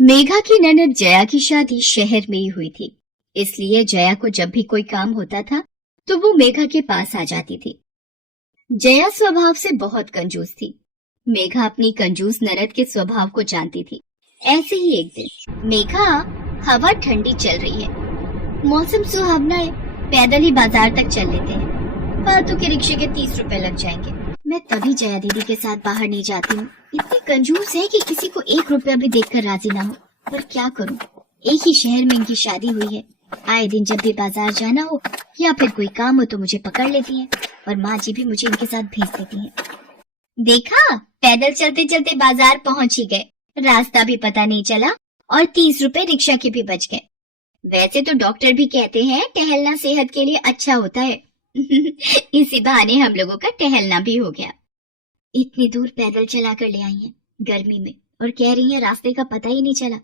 मेघा की ननद जया की शादी शहर में ही हुई थी, इसलिए जया को जब भी कोई काम होता था तो वो मेघा के पास आ जाती थी। जया स्वभाव से बहुत कंजूस थी। मेघा अपनी कंजूस ननद के स्वभाव को जानती थी। ऐसे ही एक दिन, मेघा, हवा ठंडी चल रही है, मौसम सुहावना है, पैदल ही बाजार तक चल लेते हैं, फालतू के रिक्शे के 30 रुपए लग जाएंगे। मैं तभी जया दीदी के साथ बाहर नहीं जाती हूँ। इतनी कंजूस है कि किसी को 1 रुपया भी देखकर राजी ना हो। पर क्या करूँ, एक ही शहर में इनकी शादी हुई है। आए दिन जब भी बाजार जाना हो या फिर कोई काम हो तो मुझे पकड़ लेती हैं, और माँ जी भी मुझे इनके साथ भेज देती हैं। देखा, पैदल चलते चलते बाजार पहुँच ही गए, रास्ता भी पता नहीं चला और 30 रुपए रिक्शा के भी बच गए। वैसे तो डॉक्टर भी कहते हैं टहलना सेहत के लिए अच्छा होता है। इसी बहाने हम लोगों का टहलना भी हो गया। इतनी दूर पैदल चला कर ले आई हैं गर्मी में, और कह रही हैं रास्ते का पता ही नहीं चला।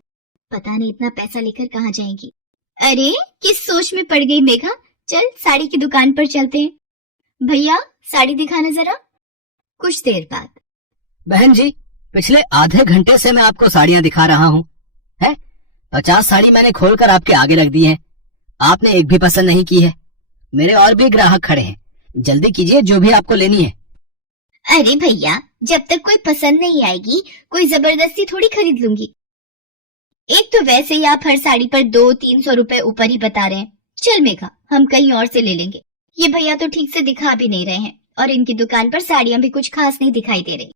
पता नहीं इतना पैसा लेकर कहाँ जाएंगी। अरे, किस सोच में पड़ गई मेघा। चल, साड़ी की दुकान पर चलते हैं। भैया, साड़ी दिखाना जरा। कुछ देर बाद, बहन जी, पिछले आधे घंटे से मैं आपको साड़ियाँ दिखा रहा हूँ। है 50 साड़ी मैंने खोलकर आपके आगे रख दी है, आपने एक भी पसंद नहीं की है। मेरे और भी ग्राहक खड़े हैं, जल्दी कीजिए जो भी आपको लेनी है। अरे भैया, जब तक कोई पसंद नहीं आएगी कोई जबरदस्ती थोड़ी खरीद लूंगी। एक तो वैसे ही आप हर साड़ी पर 200-300 रुपए ऊपर ही बता रहे हैं। चल मेघा, हम कहीं और से ले लेंगे। ये भैया तो ठीक से दिखा भी नहीं रहे हैं, और इनकी दुकान पर साड़ियाँ भी कुछ खास नहीं दिखाई दे रही।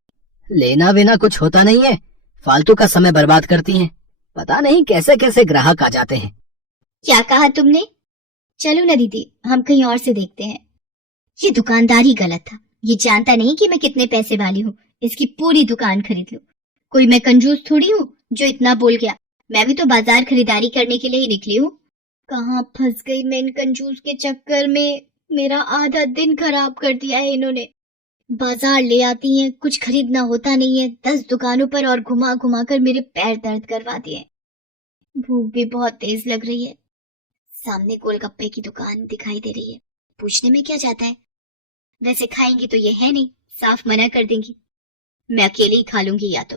लेना बिना कुछ होता नहीं है, फालतू का समय बर्बाद करती हैं। पता नहीं कैसे कैसे ग्राहक आ जाते हैं। क्या कहा तुमने? चलो ना दीदी, हम कहीं और से देखते हैं। ये दुकानदार ही गलत था। ये जानता नहीं कि मैं कितने पैसे वाली हूँ, इसकी पूरी दुकान खरीद लूं। कोई मैं कंजूस थोड़ी हूँ जो इतना बोल गया। मैं भी तो बाजार खरीदारी करने के लिए ही निकली हूँ। कहाँ फंस गई मैं इन कंजूस के चक्कर में। मेरा आधा दिन खराब कर दिया है इन्होंने। बाजार ले आती हैं, कुछ खरीदना होता नहीं है, 10 दुकानों पर और घुमा घुमा कर मेरे पैर दर्द करवा दिए। भूख भी बहुत तेज लग रही है। सामने गोलगप्पे की दुकान दिखाई दे रही है। पूछने में क्या जाता है, वैसे खाएंगी तो ये है नहीं, साफ मना कर देंगी। मैं अकेले ही खा लूंगी या तो।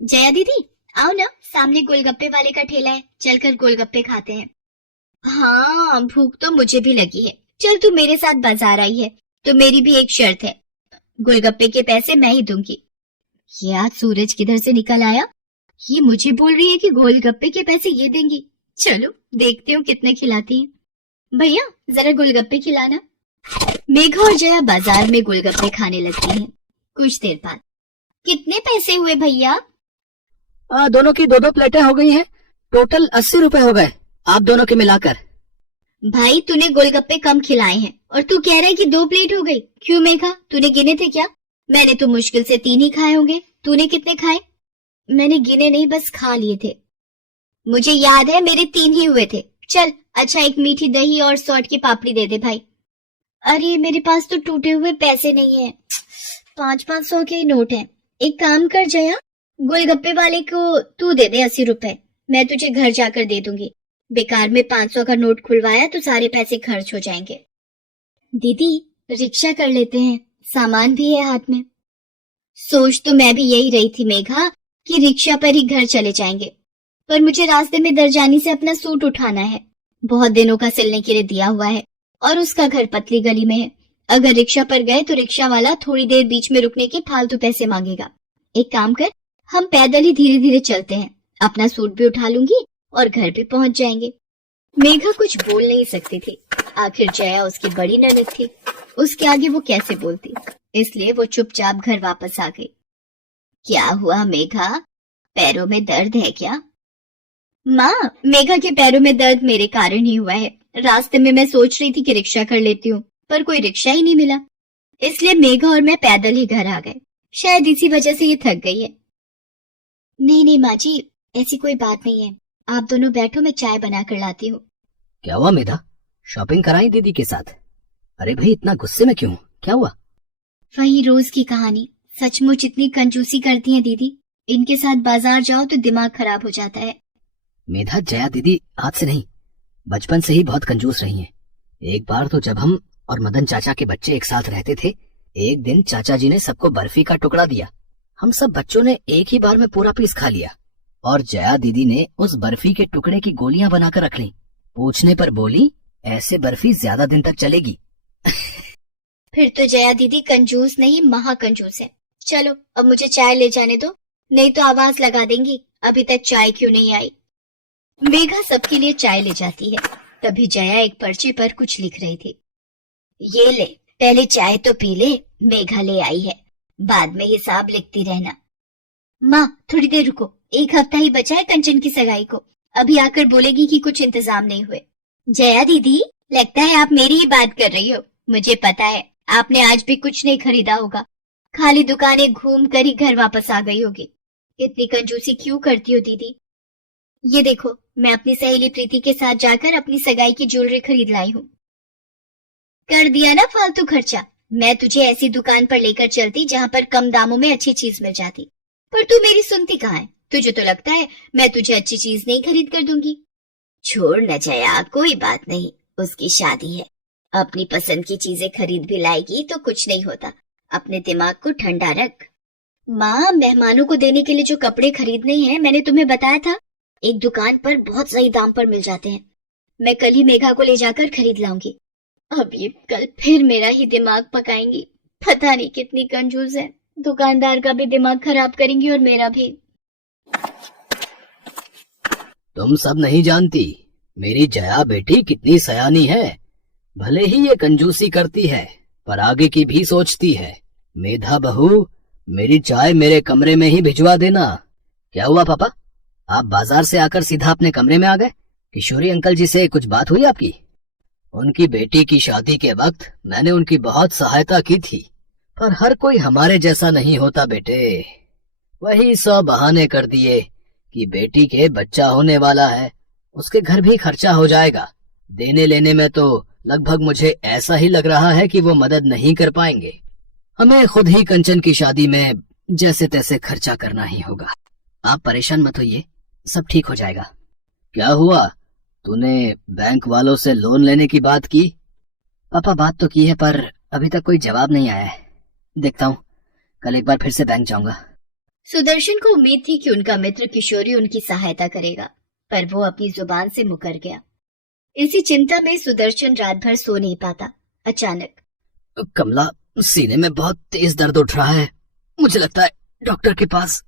जया दीदी, आओ ना, सामने गोलगप्पे वाले का ठेला है, चलकर गोलगप्पे खाते हैं। हाँ, भूख तो मुझे भी लगी है। चल, तू मेरे साथ बाजार आई है तो मेरी भी एक शर्त है, गोलगप्पे के पैसे मैं ही दूंगी। ये आज सूरज किधर से निकल आया। ये मुझे बोल रही है कि गोलगप्पे के पैसे ये देंगी। चलो देखते हूँ कितने खिलाती हैं। भैया, जरा गोलगप्पे खिलाना। मेघा और जया बाजार में गोलगप्पे खाने लगती हैं। कुछ देर बाद, कितने पैसे हुए भैया? दोनों की 2-2 प्लेटें हो गई हैं, टोटल 80 रुपए हो गए आप दोनों के मिलाकर। भाई, तूने गोलगप्पे कम खिलाए हैं और तू कह रहा है कि 2 प्लेट हो गई। क्यों मेघा, तूने गिने थे क्या? मैंने तो मुश्किल से 3 ही खाए होंगे। तूने कितने खाए? मैंने गिने नहीं, बस खा लिए थे। मुझे याद है मेरे 3 ही हुए थे। चल, अच्छा, एक मीठी दही और सॉल्ट की पापड़ी दे दे भाई। अरे, मेरे पास तो टूटे हुए पैसे नहीं है, 500-500 के ही नोट हैं। एक काम कर जया, गोलगप्पे वाले को तू दे दे 80 रुपए, मैं तुझे घर जाकर दे दूंगी। बेकार में 500 का नोट खुलवाया तो सारे पैसे खर्च हो जाएंगे। दीदी, रिक्शा कर लेते हैं, सामान भी है हाथ में। सोच तो मैं भी यही रही थी मेघा कि रिक्शा पर ही घर चले जाएंगे, पर मुझे रास्ते में दरजानी से अपना सूट उठाना है। बहुत दिनों का सिलने के लिए दिया हुआ है और उसका घर पतली गली में है। अगर रिक्शा पर गए तो रिक्शा वाला थोड़ी देर बीच में रुकने के फालतू पैसे मांगेगा। एक काम कर, हम पैदल ही धीरे धीरे चलते हैं, अपना सूट भी उठा लूंगी और घर भी पहुंच जाएंगे। मेघा कुछ बोल नहीं सकती थी, आखिर जया उसकी बड़ी ननद थी, उसके आगे वो कैसे बोलती, इसलिए वो चुपचाप घर वापस आ गई। क्या हुआ मेघा, पैरों में दर्द है क्या? माँ, मेघा के पैरों में दर्द मेरे कारण ही हुआ है। रास्ते में मैं सोच रही थी कि रिक्शा कर लेती हूँ, पर कोई रिक्शा ही नहीं मिला, इसलिए मेघा और मैं पैदल ही घर आ गए। शायद इसी वजह से ये थक गई है। नहीं नहीं माँ जी, ऐसी कोई बात नहीं है, आप दोनों बैठो, मैं चाय बना कर लाती हूँ। क्या हुआ मेधा, शॉपिंग कराई दीदी के साथ? अरे भाई, इतना गुस्से में क्यों, क्या हुआ? वही रोज की कहानी, सचमुच इतनी कंजूसी करती हैं दीदी, इनके साथ बाजार जाओ तो दिमाग खराब हो जाता है। मेधा, जया दीदी आज से नहीं, बचपन से ही बहुत कंजूस रही हैं। एक बार तो जब हम और मदन चाचा के बच्चे एक साथ रहते थे, एक दिन चाचा जी ने सबको बर्फी का टुकड़ा दिया। हम सब बच्चों ने एक ही बार में पूरा पीस खा लिया और जया दीदी ने उस बर्फी के टुकड़े की गोलियां बनाकर रख ली। पूछने पर बोली, ऐसे बर्फी ज्यादा दिन तक चलेगी। फिर तो जया दीदी कंजूस नहीं महाकंजूस है। चलो अब मुझे चाय ले जाने दो, नहीं तो आवाज लगा देंगी अभी तक चाय क्यों नहीं आई। मेघा सबके लिए चाय ले जाती है। तभी जया एक पर्चे पर कुछ लिख रही थी। ये ले, पहले चाय तो पी ले, मेघा ले आई है, बाद में हिसाब लिखती रहना। माँ थोड़ी देर रुको, 1 हफ्ता ही बचा है कंचन की सगाई को, अभी आकर बोलेगी कि कुछ इंतजाम नहीं हुए। जया दीदी लगता है आप मेरी ही बात कर रही हो। मुझे पता है आपने आज भी कुछ नहीं खरीदा होगा, खाली दुकानें घूम कर ही घर वापस आ गई होगी। इतनी कंजूसी क्यों करती हो दीदी? ये देखो, मैं अपनी सहेली प्रीति के साथ जाकर अपनी सगाई की ज्वेलरी खरीद लाई हूँ। कर दिया ना फालतू खर्चा। मैं तुझे ऐसी दुकान पर लेकर चलती जहाँ पर कम दामों में अच्छी चीज मिल जाती, पर तू मेरी सुनती कहाँ है? तुझे तो लगता है मैं तुझे अच्छी चीज नहीं खरीद कर दूंगी। छोड़ न जया, कोई बात नहीं, उसकी शादी है, अपनी पसंद की चीजें खरीद भी लाएगी तो कुछ नहीं होता। अपने दिमाग को ठंडा रख। माँ, मेहमानों को देने के लिए जो कपड़े खरीदने हैं मैंने तुम्हें बताया था, एक दुकान पर बहुत सही दाम पर मिल जाते हैं। मैं कल ही मेघा को ले जाकर खरीद लाऊंगी। अब ये कल फिर मेरा ही दिमाग पकाएंगी। पता नहीं कितनी कंजूस है, दुकानदार का भी दिमाग खराब करेंगी और मेरा भी। तुम सब नहीं जानती मेरी जया बेटी कितनी सयानी है। भले ही ये कंजूसी करती है पर आगे की भी सोचती है। मेधा बहू, मेरी चाय मेरे कमरे में ही भिजवा देना। क्या हुआ पापा, आप बाजार से आकर सीधा अपने कमरे में आ गए? किशोरी अंकल जी से कुछ बात हुई आपकी? उनकी बेटी की शादी के वक्त मैंने उनकी बहुत सहायता की थी, पर हर कोई हमारे जैसा नहीं होता बेटे। वही 100 बहाने कर दिए कि बेटी के बच्चा होने वाला है, उसके घर भी खर्चा हो जाएगा। देने लेने में तो लगभग मुझे ऐसा ही लग रहा है कि वो मदद नहीं कर पाएंगे। हमें खुद ही कंचन की शादी में जैसे तैसे खर्चा करना ही होगा। आप परेशान मत होइए, सब ठीक हो जाएगा। क्या हुआ, तूने बैंक वालों से लोन लेने की बात की? पापा बात तो की है पर अभी तक कोई जवाब नहीं आया है। देखता हूँ, कल एक बार फिर से बैंक जाऊंगा। सुदर्शन को उम्मीद थी कि उनका मित्र किशोरी उनकी सहायता करेगा, पर वो अपनी जुबान से मुकर गया। इसी चिंता में सुदर्शन रात भर सो नहीं पाता। अचानक, कमला, सीने में बहुत तेज दर्द उठ रहा है, मुझे लगता है डॉक्टर के पास।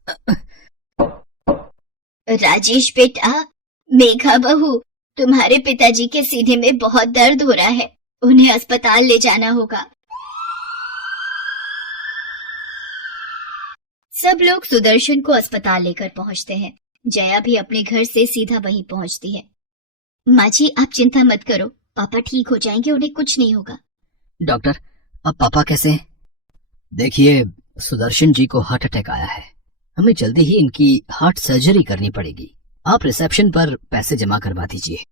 राजेश बेटा, मेघा बहू, तुम्हारे पिताजी के सीने में बहुत दर्द हो रहा है, उन्हें अस्पताल ले जाना होगा। सब लोग सुदर्शन को अस्पताल लेकर पहुंचते हैं। जया भी अपने घर से सीधा वहीं पहुंचती है। माँ जी, आप चिंता मत करो, पापा ठीक हो जाएंगे, उन्हें कुछ नहीं होगा। डॉक्टर, अब पापा कैसे हैं? देखिए, सुदर्शन जी को हार्ट अटैक आया है, हमें जल्दी ही इनकी हार्ट सर्जरी करनी पड़ेगी। आप रिसेप्शन पर पैसे जमा करवा दीजिए।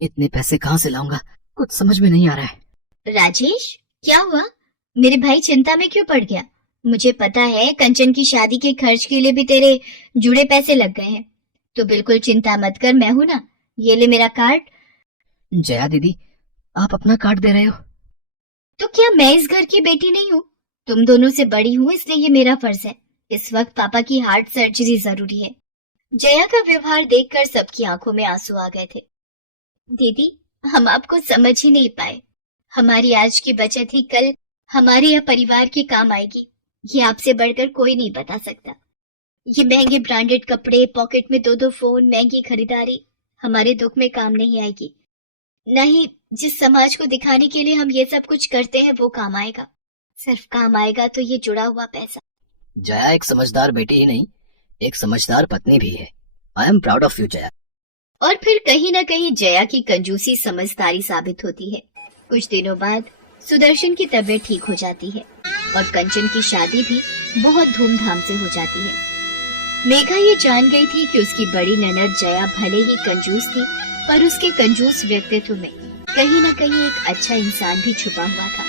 इतने पैसे कहाँ से लाऊंगा, कुछ समझ में नहीं आ रहा है। राजेश, क्या हुआ? मेरे भाई चिंता में क्यों पड़ गया? मुझे पता है कंचन की शादी के खर्च के लिए भी तेरे जुड़े पैसे लग गए हैं, तो बिल्कुल चिंता मत कर, मैं हूं ना, ये ले मेरा कार्ड। जया दीदी, आप अपना कार्ड दे रहे हो? तो क्या मैं इस घर की बेटी नहीं हूँ? तुम दोनों से बड़ी हूँ, इसलिए ये मेरा फर्ज है। इस वक्त पापा की हार्ट सर्जरी जरूरी है। जया का व्यवहार देखकर सबकी आंखों में आंसू आ गए थे। दीदी, हम आपको समझ ही नहीं पाए। हमारी आज की बचत ही कल हमारे या परिवार के काम आएगी, ये आपसे बढ़कर कोई नहीं बता सकता। ये महंगे ब्रांडेड कपड़े, पॉकेट में 2-2 फोन, महंगी खरीदारी हमारे दुख में काम नहीं आएगी। नहीं, जिस समाज को दिखाने के लिए हम ये सब कुछ करते हैं वो काम आएगा। सिर्फ काम आएगा तो ये जुड़ा हुआ पैसा। जया एक समझदार बेटी ही नहीं, एक समझदार पत्नी भी है। I am proud of you Jaya. और फिर कहीं न कहीं जया की कंजूसी समझदारी साबित होती है। कुछ दिनों बाद सुदर्शन की तबीयत ठीक हो जाती है और कंचन की शादी भी बहुत धूमधाम से हो जाती है। मेघा ये जान गई थी कि उसकी बड़ी ननद जया भले ही कंजूस थी, पर उसके कंजूस व्यक्तित्व में कहीं न कहीं एक अच्छा इंसान भी छुपा हुआ था।